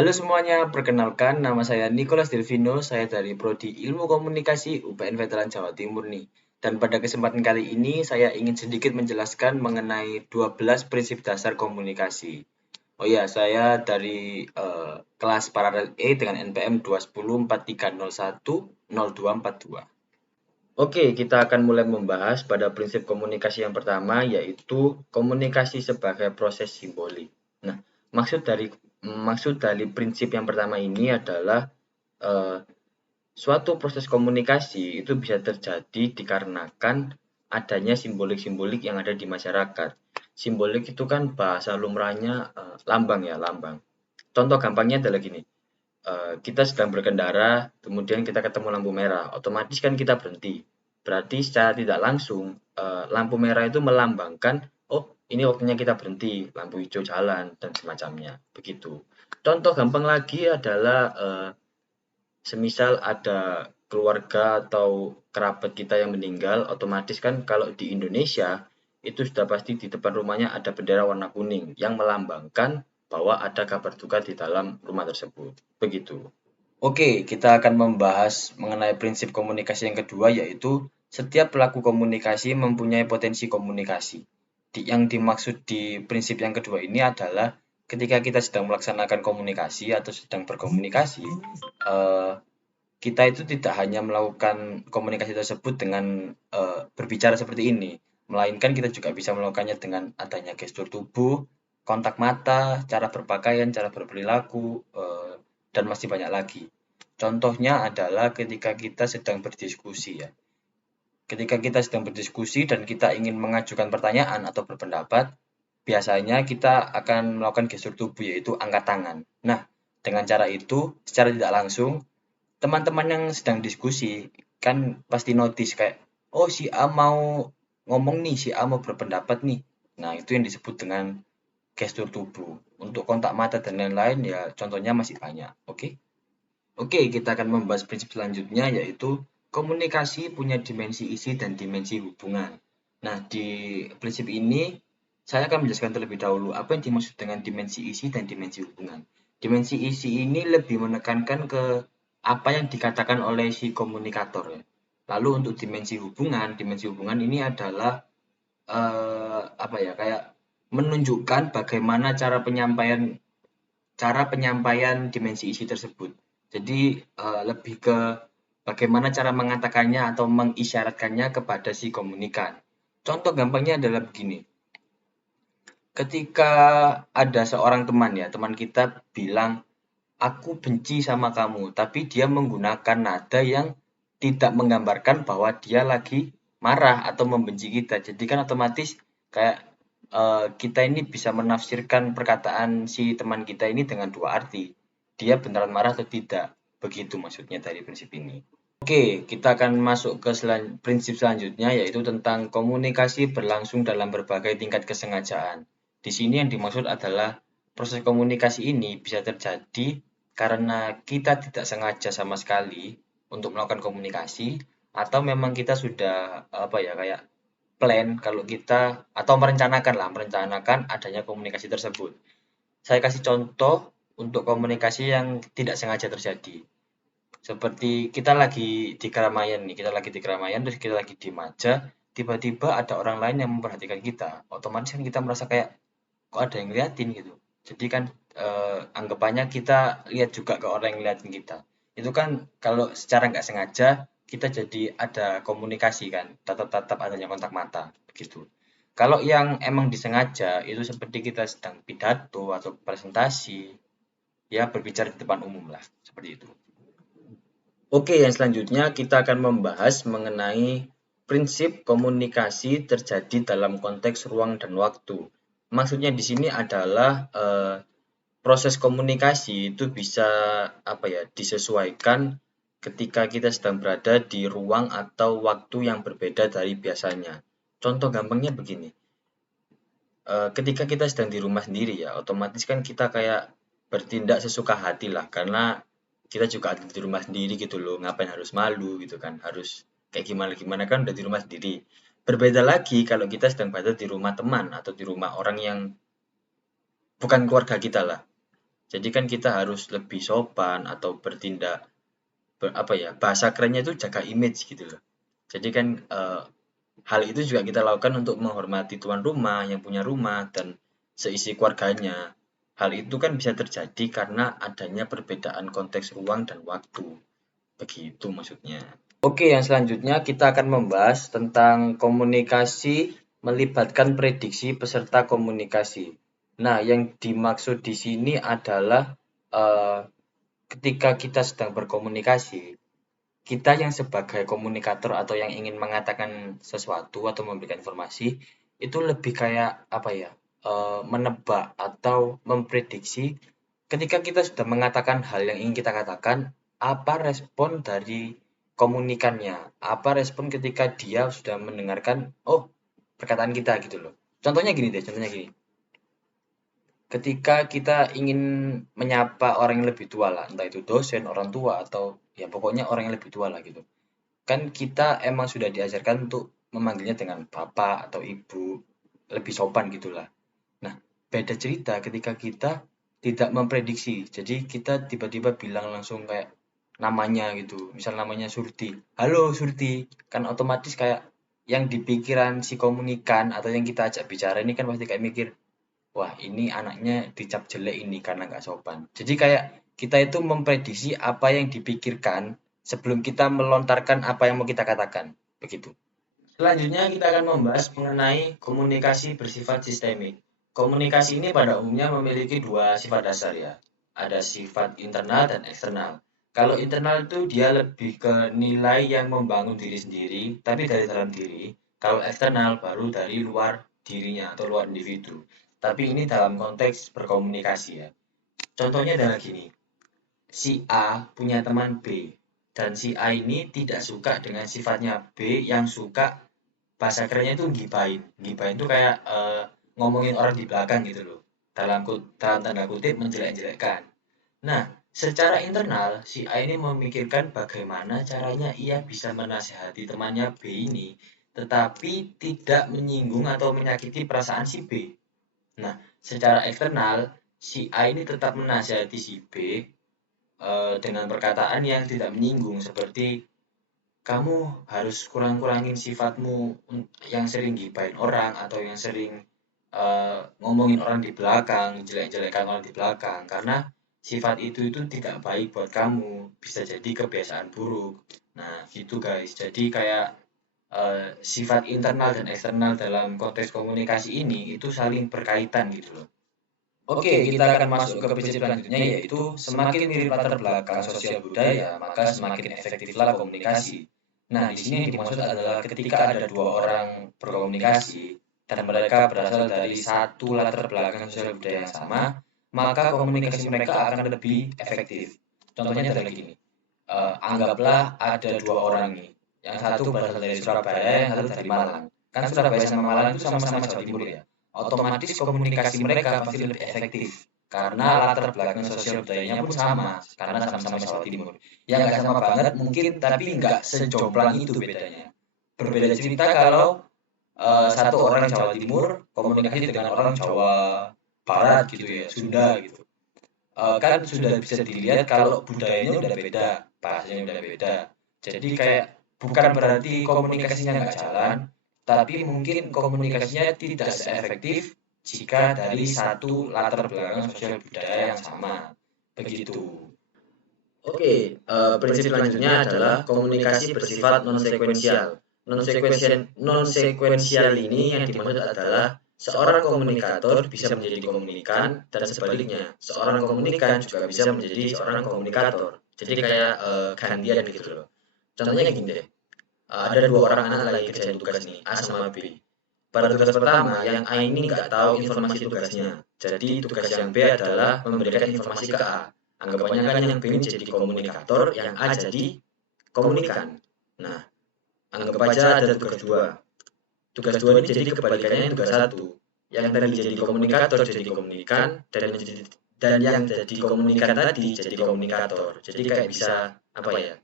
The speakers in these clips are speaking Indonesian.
Halo semuanya, perkenalkan nama saya Nicholas Delvino, saya dari Prodi Ilmu Komunikasi UPN Veteran Jawa Timur nih. Dan pada kesempatan kali ini saya ingin sedikit menjelaskan mengenai 12 prinsip dasar komunikasi. Oh ya, saya dari kelas paralel E dengan NPM 21043010242. Oke, kita akan mulai membahas pada prinsip komunikasi yang pertama, yaitu komunikasi sebagai proses simbolik. Nah, maksud dari prinsip yang pertama ini adalah eh, suatu proses komunikasi itu bisa terjadi dikarenakan adanya simbolik-simbolik yang ada di masyarakat. Simbolik itu kan bahasa lumrahnya lambang ya, lambang. Contoh gampangnya adalah gini, kita sedang berkendara, kemudian kita ketemu lampu merah, otomatis kan kita berhenti. Berarti secara tidak langsung, lampu merah itu melambangkan, oh ini waktunya kita berhenti, lampu hijau jalan, dan semacamnya. Begitu. Contoh gampang lagi adalah semisal ada keluarga atau kerabat kita yang meninggal, otomatis kan kalau di Indonesia itu sudah pasti di depan rumahnya ada bendera warna kuning yang melambangkan bahwa ada kabar duka di dalam rumah tersebut. Begitu. Oke, kita akan membahas mengenai prinsip komunikasi yang kedua, yaitu setiap pelaku komunikasi mempunyai potensi komunikasi. Yang dimaksud di prinsip yang kedua ini adalah ketika kita sedang melaksanakan komunikasi atau sedang berkomunikasi, eh, kita itu tidak hanya melakukan komunikasi tersebut dengan berbicara seperti ini, melainkan kita juga bisa melakukannya dengan adanya gestur tubuh, kontak mata, cara berpakaian, cara berperilaku, dan masih banyak lagi. Contohnya adalah ketika kita sedang berdiskusi ya. Ketika kita sedang berdiskusi dan kita ingin mengajukan pertanyaan atau berpendapat, biasanya kita akan melakukan gestur tubuh yaitu angkat tangan. Nah, dengan cara itu secara tidak langsung teman-teman yang sedang diskusi kan pasti notice kayak, oh si A mau ngomong nih, si A mau berpendapat nih. Nah, itu yang disebut dengan gestur tubuh. Untuk kontak mata dan lain-lain ya contohnya masih banyak. Oke? Oke, kita akan membahas prinsip selanjutnya yaitu komunikasi punya dimensi isi dan dimensi hubungan. Nah, di prinsip ini saya akan menjelaskan terlebih dahulu apa yang dimaksud dengan dimensi isi dan dimensi hubungan. Dimensi isi ini lebih menekankan ke apa yang dikatakan oleh si komunikator ya. Lalu untuk dimensi hubungan ini adalah apa ya kayak menunjukkan bagaimana cara penyampaian dimensi isi tersebut. Jadi lebih ke bagaimana cara mengatakannya atau mengisyaratkannya kepada si komunikan. Contoh gampangnya adalah begini. Ketika ada seorang teman ya, teman kita bilang, aku benci sama kamu, tapi dia menggunakan nada yang tidak menggambarkan bahwa dia lagi marah atau membenci kita. Jadi kan otomatis kayak kita ini bisa menafsirkan perkataan si teman kita ini dengan dua arti. Dia beneran marah atau tidak. Begitu maksudnya dari prinsip ini. Oke, kita akan masuk ke prinsip selanjutnya yaitu tentang komunikasi berlangsung dalam berbagai tingkat kesengajaan. Di sini yang dimaksud adalah proses komunikasi ini bisa terjadi karena kita tidak sengaja sama sekali untuk melakukan komunikasi atau memang kita sudah apa ya kayak plan kalau kita atau merencanakan adanya komunikasi tersebut. Saya kasih contoh untuk komunikasi yang tidak sengaja terjadi. Seperti kita lagi di keramaian nih, kita lagi di keramaian terus kita lagi diem aja, tiba-tiba ada orang lain yang memperhatikan kita. Otomatis kan kita merasa kayak kok ada yang ngeliatin gitu. Jadi kan anggapannya kita lihat juga ke orang yang ngeliatin kita. Itu kan kalau secara nggak sengaja kita jadi ada komunikasi kan, tatap-tatap adanya kontak mata begitu. Kalau yang emang disengaja itu seperti kita sedang pidato atau presentasi, ya berbicara di depan umum lah, seperti itu. Oke, yang selanjutnya kita akan membahas mengenai prinsip komunikasi terjadi dalam konteks ruang dan waktu. Maksudnya di sini adalah proses komunikasi itu bisa apa ya disesuaikan ketika kita sedang berada di ruang atau waktu yang berbeda dari biasanya. Contoh gampangnya begini, ketika kita sedang di rumah sendiri ya, otomatis kan kita kayak bertindak sesuka hati lah, karena kita juga ada di rumah sendiri gitu loh, ngapain harus malu gitu kan, harus kayak gimana-gimana kan udah di rumah sendiri. Berbeda lagi kalau kita sedang berada di rumah teman atau di rumah orang yang bukan keluarga kita lah. Jadi kan kita harus lebih sopan atau bertindak bahasa kerennya itu jaga image gitu loh. Jadi kan hal itu juga kita lakukan untuk menghormati tuan rumah yang punya rumah dan seisi keluarganya. Hal itu kan bisa terjadi karena adanya perbedaan konteks ruang dan waktu. Begitu maksudnya. Oke, yang selanjutnya kita akan membahas tentang komunikasi melibatkan prediksi peserta komunikasi. Nah, yang dimaksud di sini adalah ketika kita sedang berkomunikasi, kita yang sebagai komunikator atau yang ingin mengatakan sesuatu atau memberikan informasi itu lebih kayak menebak atau memprediksi ketika kita sudah mengatakan hal yang ingin kita katakan, apa respon dari komunikannya, apa respon ketika dia sudah mendengarkan perkataan kita gitu loh. Contohnya gini, ketika kita ingin menyapa orang yang lebih tua lah, entah itu dosen, orang tua, atau ya pokoknya orang yang lebih tua lah gitu. Kan kita emang sudah diajarkan untuk memanggilnya dengan bapak atau ibu, lebih sopan gitulah. Nah, beda cerita ketika kita tidak memprediksi. Jadi kita tiba-tiba bilang langsung kayak namanya gitu. Misal namanya Surti. Halo Surti. Kan otomatis kayak yang di pikiran si komunikan atau yang kita ajak bicara ini kan pasti kayak mikir, wah ini anaknya dicap jelek ini karena nggak sopan. Jadi kayak kita itu memprediksi apa yang dipikirkan sebelum kita melontarkan apa yang mau kita katakan. Begitu. Selanjutnya kita akan membahas mengenai komunikasi bersifat sistemik. Komunikasi ini pada umumnya memiliki dua sifat dasar ya. Ada sifat internal dan eksternal. Kalau internal itu dia lebih ke nilai yang membangun diri sendiri, tapi dari dalam diri. Kalau eksternal baru dari luar dirinya atau luar individu. Tapi ini dalam konteks berkomunikasi ya. Contohnya adalah gini, si A punya teman B, dan si A ini tidak suka dengan sifatnya B yang suka bahasa kerennya itu gibain. Gibain itu kayak ngomongin orang di belakang gitu loh. Dalam tanda kutip menjelek-jelekkan. Nah, secara internal si A ini memikirkan bagaimana caranya ia bisa menasihati temannya B ini, tetapi tidak menyinggung atau menyakiti perasaan si B. Nah, secara eksternal si A ini tetap menasihati si B dengan perkataan yang tidak menyinggung seperti kamu harus kurang-kurangin sifatmu yang sering gibain orang atau yang sering ngomongin orang di belakang, jelek-jelekan orang di belakang karena sifat itu tidak baik buat kamu, bisa jadi kebiasaan buruk. Nah, gitu guys. Jadi kayak sifat internal dan eksternal dalam konteks komunikasi ini itu saling berkaitan gitu loh. Oke, kita akan masuk ke prinsip selanjutnya yaitu semakin mirip latar belakang sosial budaya, maka semakin efektiflah komunikasi. Nah, di sini yang dimaksud adalah ketika ada dua orang berkomunikasi dan mereka berasal dari satu latar belakang sosial budaya yang sama, maka komunikasi mereka akan lebih efektif. Contohnya adalah gini, anggaplah ada dua orang nih, yang satu berasal dari Surabaya, yang satu dari Malang. Kan Surabaya sama Malang itu sama-sama Jawa Timur ya. Otomatis komunikasi mereka pasti lebih efektif karena latar belakang sosial budayanya pun sama karena sama-sama Jawa Timur. Ya nggak sama banget mungkin tapi nggak sejomplang itu bedanya. Berbeda cerita kalau satu orang Jawa Timur komunikasi dengan orang Jawa Barat gitu ya, Sunda gitu. Kan sudah bisa dilihat kalau budayanya udah beda, bahasanya udah beda. Jadi kayak bukan berarti komunikasinya nggak jalan, tapi mungkin komunikasinya tidak seefektif jika dari satu latar belakang sosial budaya yang sama. Begitu. Oke, prinsip selanjutnya adalah komunikasi bersifat non-sekuensial. Non-sekuensial ini yang dimaksud adalah seorang komunikator bisa menjadi komunikan dan sebaliknya, seorang komunikan juga bisa menjadi seorang komunikator. Jadi kayak gantian gitu loh. Contohnya gini deh, ada dua orang anak lagi kerjain tugas nih, A sama B. Pada tugas pertama, yang A ini nggak tahu informasi tugasnya. Jadi tugas yang B adalah memberikan informasi ke A. Anggapannya kan yang B ini jadi komunikator, yang A jadi komunikan. Nah, anggap aja ada tugas dua. Tugas dua ini jadi kebalikannya tugas satu. Yang tadi jadi komunikator jadi komunikan, dan yang jadi komunikan tadi jadi komunikator. Jadi kayak bisa kayak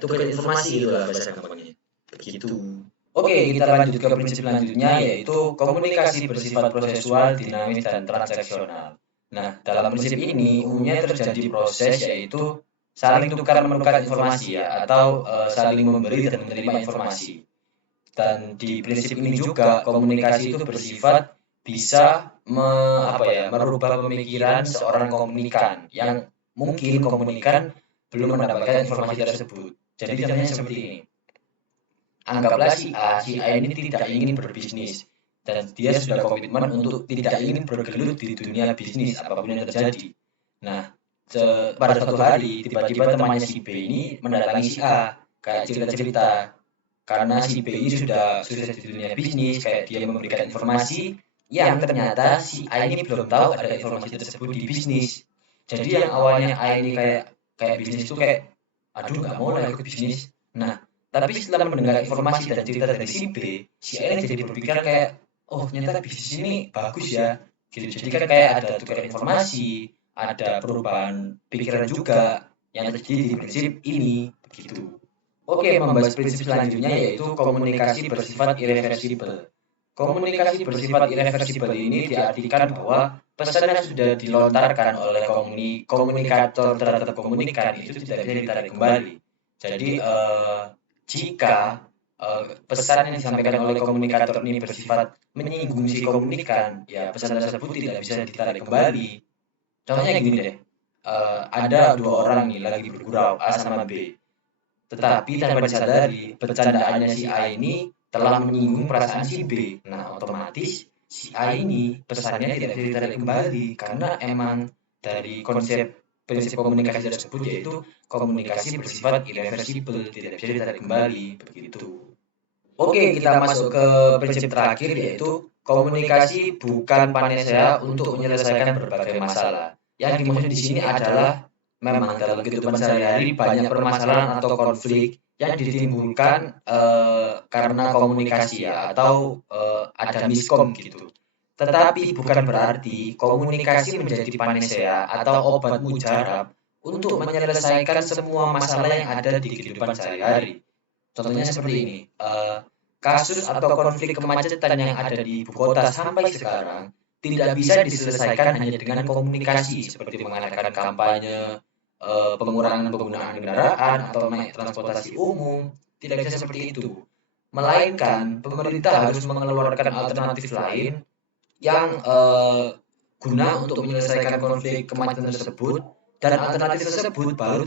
tukar informasi gitu lah bahasa gampangnya. Begitu. Oke, kita lanjut ke prinsip selanjutnya yaitu komunikasi bersifat prosesual, dinamis, dan transaksional. Nah, dalam prinsip ini umumnya terjadi proses yaitu saling tukar menukar informasi ya atau saling memberi dan menerima informasi. Dan di prinsip ini juga komunikasi itu bersifat bisa merubah pemikiran seorang komunikan yang mungkin komunikan belum mendapatkan informasi tersebut. Jadi contohnya seperti ini. Anggaplah si A ini tidak ingin berbisnis dan dia sudah komitmen untuk tidak ingin bergelut di dunia bisnis apapun yang terjadi. Nah, pada suatu hari tiba-tiba temannya si B ini mendatangi si A kayak cerita-cerita karena si B ini sudah sukses di dunia bisnis, kayak dia memberikan informasi yang ternyata si A ini belum tahu ada informasi tersebut di bisnis. Jadi yang awalnya A ini kayak kayak bisnis itu kayak aduh nggak mau lah ikut bisnis. Nah, tapi setelah mendengar informasi dan cerita dari si B, si A ini jadi berpikir kayak oh ternyata bisnis ini bagus ya. Gitu. Jadi kan kayak ada tukar informasi, ada perubahan pikiran juga yang terjadi di prinsip ini begitu. Oke, membahas prinsip selanjutnya yaitu komunikasi bersifat irreversibel. Komunikasi bersifat irreversibel ini diartikan bahwa pesan yang sudah dilontarkan oleh komunikator terhadap komunikan itu tidak bisa ditarik kembali. Jadi, jika pesan yang disampaikan oleh komunikator ini bersifat menyinggung si komunikan, ya pesan tersebut tidak bisa ditarik kembali. Contohnya gini deh, ada dua orang nih lagi bergurau, A sama B. Tetapi tanpa disadari, bercandaannya si A ini telah menyinggung perasaan si B. Nah, otomatis si A ini pesannya tidak bisa ditarik kembali karena emang dari konsep prinsip komunikasi tersebut yaitu komunikasi bersifat irreversibel, tidak bisa ditarik kembali, begitu. Oke, kita masuk ke prinsip terakhir yaitu komunikasi bukan panacea untuk menyelesaikan berbagai masalah. Yang dimaksud di sini adalah memang dalam kehidupan sehari-hari banyak permasalahan atau konflik yang ditimbulkan karena komunikasi ya atau ada miskom gitu. Tetapi bukan berarti komunikasi menjadi panacea atau obat mujarab untuk menyelesaikan semua masalah yang ada di kehidupan sehari-hari. Contohnya seperti ini, kasus atau konflik kemacetan yang ada di ibu kota sampai sekarang tidak bisa diselesaikan hanya dengan komunikasi seperti mengadakan kampanye, pengurangan penggunaan kendaraan atau naik transportasi umum, tidak bisa seperti itu. Melainkan pemerintah harus mengeluarkan alternatif lain yang guna untuk menyelesaikan konflik kemacetan tersebut dan alternatif tersebut baru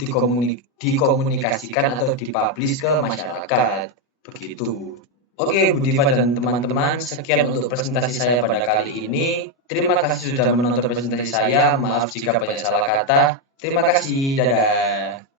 dikomunikasikan atau dipublish ke masyarakat. Begitu. Oke, Bu Diva dan teman-teman, sekian untuk presentasi saya pada kali ini. Terima kasih sudah menonton presentasi saya. Maaf jika banyak salah kata. Terima kasih. Dadah.